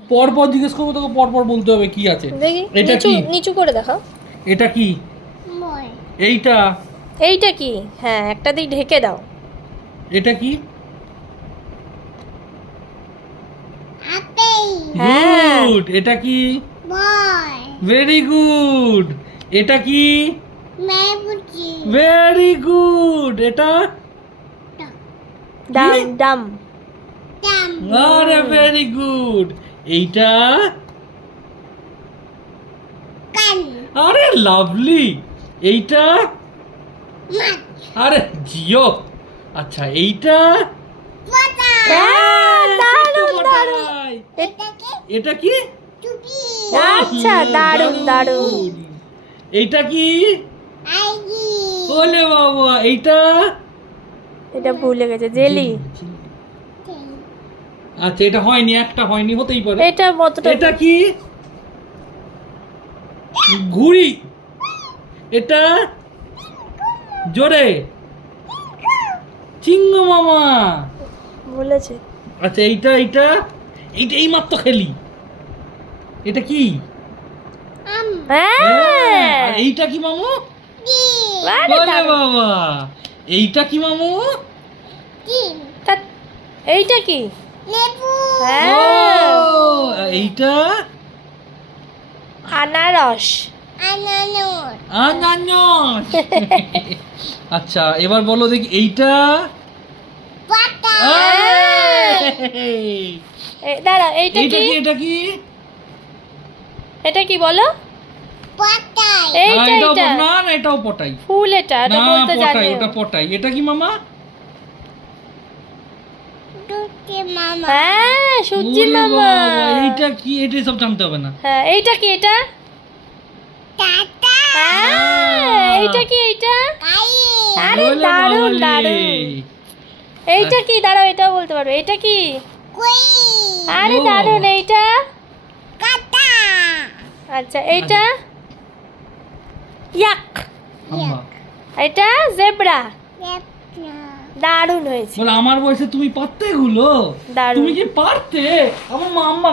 পরপর জিজ্ঞেস করবো, তোকে পরপর বলতে হবে কি আছে। দেখি এটা নিচু কি? নিচু করে দেখাও। এটা কি? এইটা? এইটা কি? হ্যাঁ, একটা দিক ঢেকে দাও। এটা কি? হ্যাঁ। গুড। এটা কি? Very good. এটা কি? Very good. এটা ডাম ডাম। আরে ভেরি গুড। এইটা? আরে লাভলি। এইটা? আরে জিও। আচ্ছা এইটা? হ্যাঁ, দারুণ এটা দারুণ। বটাই। এটা কি? আচ্ছা, দারুণ দারুণ। এইটা কি? ওলে বাবা। এইটা? এটা ভুলে গেছে, জেলি। আচ্ছা এটা হয়নি, একটা হয়নি, হতেই পারে। এটা মতটা। এটা কি? ঘুড়ি। এটা? জোরে। চিঙ্গ মামা। ভুলেছে। আচ্ছা এইটা এইটা এইটা এই মাত্র খেলি। এটা কি? হ্যাঁ। আর এইটা কি মামু? আরে ওলে দারুণ। বাবা। এইটা কি মামু? তা- এইটা কি? ও হ্যাঁ, এইটা? আনারস। আনারস। আচ্ছা এবার বলো দেখি এইটা? এই! দাঁড়া, এইটা এইটা কি? কি? এটা কি? এটা কি বলো? এইটা এটাও এইটা না না এটাও পটাই। ফুল, এটা না বলতে পটাই, জানি। ওটা পটাই। এটা কি মামা? হ্যাঁ, সূর্যি ওরে মামা। বাবা, এইটা কি? এটা সব জানতে হবে না। হ্যাঁ, এইটা কি? এটা হ্যাঁ, এইটা কি? এইটা আরে ওলে দারুণ বাবালে। দারুণ। এইটা কি? দাঁড়াও, এটাও বলতে পারবে। এটা কি? আরে ও। দারুণ। এইটা? আচ্ছা, এইটা ইয়াক। আম্মা। এটা জেব্রা। দারুণ হয়েছে। বলে আমার বয়সে তুমি পারতে এগুলো? দারুণ। তুমি কি পারতে? আমার মা আম্মা